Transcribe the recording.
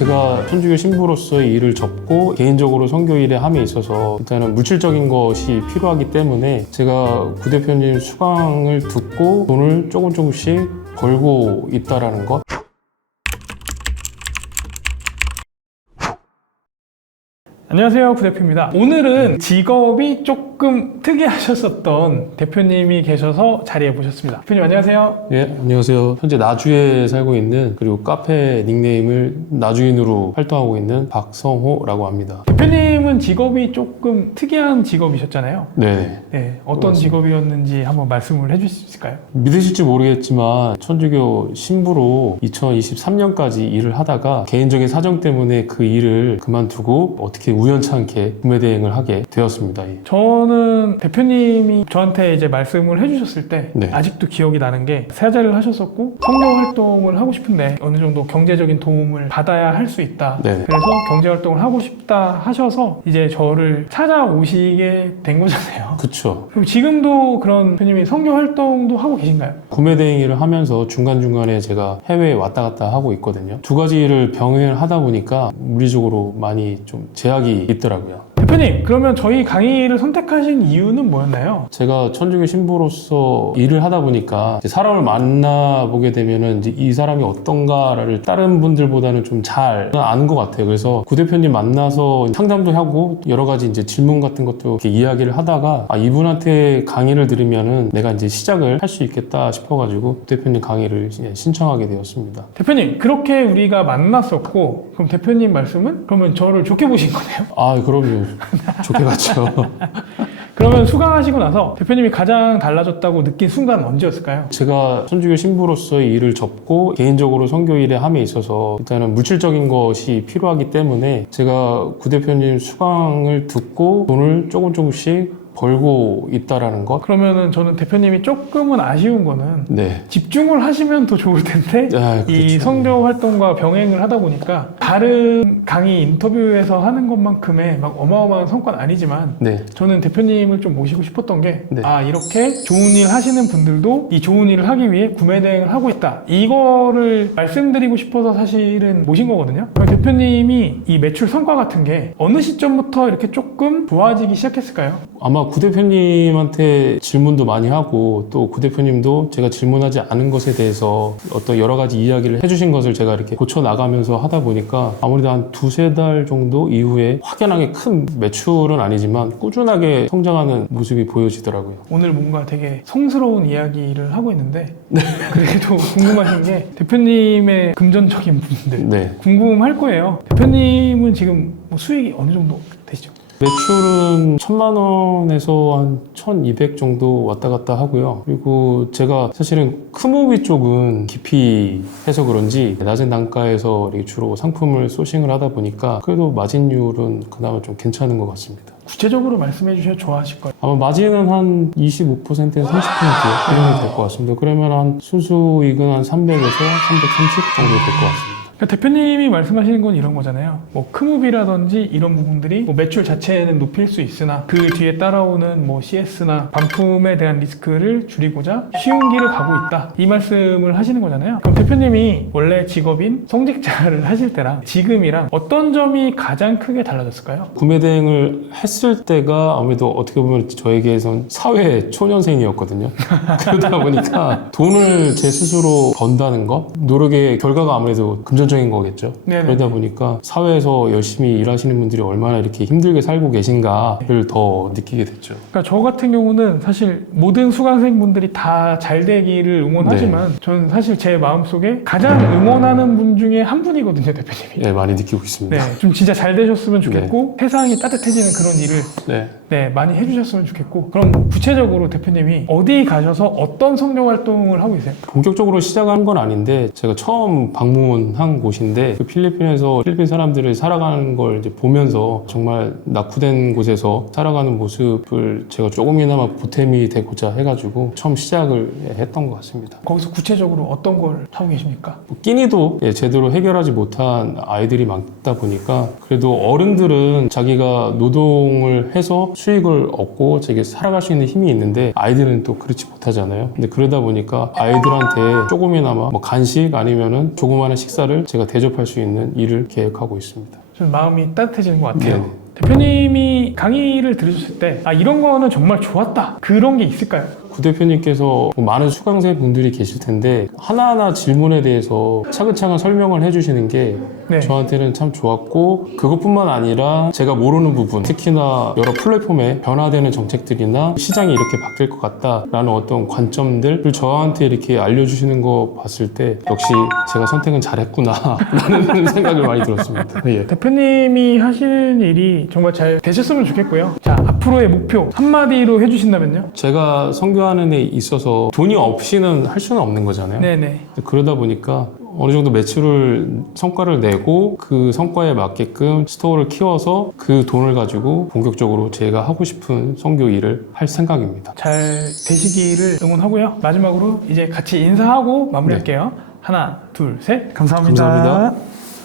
제가 천주교 신부로서의 일을 접고 개인적으로 선교 일에 함에 있어서 일단은 물질적인 것이 필요하기 때문에 제가 구 대표님 수강을 듣고 돈을 조금씩 벌고 있다라는 것. 안녕하세요, 구 대표입니다. 오늘은 직업이 조금 특이하셨었던 대표님이 계셔서 자리해 보셨습니다. 대표님 안녕하세요. 예, 안녕하세요. 현재 나주에 살고 있는, 그리고 카페 닉네임을 나주인으로 활동하고 있는 박성호라고 합니다. 대표님은 직업이 조금 특이한 직업이셨잖아요. 네. 네, 어떤 직업이었는지 한번 말씀을 해주실 수 있을까요? 믿으실지 모르겠지만 천주교 신부로 2023년까지 일을 하다가 개인적인 사정 때문에 그 일을 그만두고 어떻게 우연찮게 구매대행을 하게 되었습니다. 저는 대표님이 저한테 이제 말씀을 해주셨을 때 네. 아직도 기억이 나는 게 세자를 하셨었고 선교 활동을 하고 싶은데 어느 정도 경제적인 도움을 받아야 할 수 있다. 네. 그래서 경제 활동을 하고 싶다 하셔서 이제 저를 찾아오시게 된 거잖아요. 그쵸. 그럼 지금도 그런 대표님이 선교 활동도 하고 계신가요? 구매대행 일을 하면서 중간중간에 제가 해외에 왔다 갔다 하고 있거든요. 두 가지 일을 병행을 하다 보니까 물리적으로 많이 좀 제약이 있더라고요. 대표님, 그러면 저희 강의를 선택하신 이유는 뭐였나요? 제가 천주교 신부로서 일을 하다 보니까 이제 사람을 만나보게 되면은 이제 이 사람이 어떤가를 다른 분들보다는 좀 잘 아는 것 같아요. 그래서 구 대표님 만나서 상담도 하고 여러 가지 이제 질문 같은 것도 이렇게 이야기를 하다가 이분한테 강의를 들으면은 내가 이제 시작을 할 수 있겠다 싶어가지고 구 대표님 강의를 신청하게 되었습니다. 대표님, 그렇게 우리가 만났었고 그럼 대표님 말씀은 그러면 저를 좋게 보신 거네요? 그럼요. 좋게 봤죠. 그러면 수강하시고 나서 대표님이 가장 달라졌다고 느낀 순간은 언제였을까요? 제가 천주교 신부로서의 일을 접고 개인적으로 선교 일에 함에 있어서 일단은 물질적인 것이 필요하기 때문에 제가 구 대표님 수강을 듣고 돈을 조금씩 벌고 있다라는 것. 그러면은 저는 대표님이 조금은 아쉬운 거는 네. 집중을 하시면 더 좋을 텐데 그렇죠. 이 선교 활동과 병행을 하다 보니까 다른 강의 인터뷰에서 하는 것만큼의 막 어마어마한 성과는 아니지만 네. 저는 대표님을 좀 모시고 싶었던 게 네. 이렇게 좋은 일 하시는 분들도 이 좋은 일을 하기 위해 구매 대행을 하고 있다, 이거를 말씀드리고 싶어서 사실은 모신 거거든요. 대표님이 이 매출 성과 같은 게 어느 시점부터 이렇게 조금 좋아지기 시작했을까요? 아마 구 대표님한테 질문도 많이 하고 또 구 대표님도 제가 질문하지 않은 것에 대해서 어떤 여러 가지 이야기를 해주신 것을 제가 이렇게 고쳐 나가면서 하다 보니까 아무래도 한 두세 달 정도 이후에 확연하게 큰 매출은 아니지만 꾸준하게 성장하는 모습이 보여지더라고요. 오늘 뭔가 되게 성스러운 이야기를 하고 있는데 그래도 궁금하신 게 대표님의 금전적인 부분들 네. 궁금할 거예요. 대표님은 지금 뭐 수익이 어느 정도 되시죠? 매출은 1,000만 원에서 한 1,200 정도 왔다 갔다 하고요. 그리고 제가 사실은 크무비 쪽은 깊이 해서 그런지 낮은 단가에서 이렇게 주로 상품을 소싱을 하다 보니까 그래도 마진율은 그나마 좀 괜찮은 것 같습니다. 구체적으로 말씀해 주셔야 좋아하실 거예요. 아마 마진은 한 25%에서 30% 이정도 될 것 같습니다. 그러면 한 순수익은 한 300에서 330 정도 될 것 같습니다. 그러니까 대표님이 말씀하시는 건 이런 거잖아요. 뭐 크무비라든지 이런 부분들이 뭐 매출 자체는 높일 수 있으나 그 뒤에 따라오는 뭐 CS나 반품에 대한 리스크를 줄이고자 쉬운 길을 가고 있다, 이 말씀을 하시는 거잖아요. 그럼 대표님이 원래 직업인 성직자를 하실 때랑 지금이랑 어떤 점이 가장 크게 달라졌을까요? 구매 대행을 했을 때가 아무래도 어떻게 보면 저에게선 사회 초년생이었거든요. 그러다 보니까 돈을 제 스스로 번다는 거, 노력의 결과가 아무래도 금전적인 거겠죠. 네네. 그러다 보니까 사회에서 열심히 일하시는 분들이 얼마나 이렇게 힘들게 살고 계신가를 더 느끼게 됐죠. 그러니까 저 같은 경우는 사실 모든 수강생분들이 다 잘 되기를 응원하지만 저는 사실 제 마음속에 가장 응원하는 분 중에 한 분이거든요, 대표님이. 네, 많이 느끼고 있습니다. 네, 좀 진짜 잘 되셨으면 좋겠고 세상이 따뜻해지는 그런 일을 많이 해주셨으면 좋겠고. 그럼 구체적으로 대표님이 어디 가셔서 어떤 선교 활동을 하고 계세요? 본격적으로 시작한 건 아닌데 제가 처음 방문한 곳인데 그 필리핀에서 필리핀 사람들을 살아가는 걸 이제 보면서 정말 낙후된 곳에서 살아가는 모습을 제가 조금이나마 보탬이 되고자 해가지고 처음 시작을 했던 것 같습니다. 거기서 구체적으로 어떤 걸 하고 계십니까? 끼니도 제대로 해결하지 못한 아이들이 많다 보니까 그래도 어른들은 자기가 노동을 해서 수익을 얻고 자기 살아갈 수 있는 힘이 있는데 아이들은 또 그렇지 못하잖아요. 근데 그러다 보니까 아이들한테 조금이나마 뭐 간식 아니면은 조그마한 식사를 제가 대접할 수 있는 일을 계획하고 있습니다. 좀 마음이 따뜻해지는 것 같아요. 네네. 대표님이 강의를 들으셨을 때 이런 거는 정말 좋았다 그런 게 있을까요? 구 대표님께서 많은 수강생 분들이 계실 텐데 하나하나 질문에 대해서 차근차근 설명을 해주시는 게 네. 저한테는 참 좋았고, 그것뿐만 아니라 제가 모르는 부분, 특히나 여러 플랫폼의 변화되는 정책들이나 시장이 이렇게 바뀔 것 같다라는 어떤 관점들을 저한테 이렇게 알려주시는 거 봤을 때 역시 제가 선택은 잘했구나 라는 생각을 많이 들었습니다. 예. 대표님이 하시는 일이 정말 잘 되셨으면 좋겠고요. 자, 앞으로의 목표 한마디로 해주신다면요? 제가 선교하는 데 있어서 돈이 없이는 할 수는 없는 거잖아요. 네네. 그러다 보니까 어느 정도 매출을 성과를 내고 그 성과에 맞게끔 스토어를 키워서 그 돈을 가지고 본격적으로 제가 하고 싶은 선교 일을 할 생각입니다. 잘 되시기를 응원하고요. 마지막으로 이제 같이 인사하고 마무리할게요. 하나, 둘, 셋. 감사합니다. 감사합니다.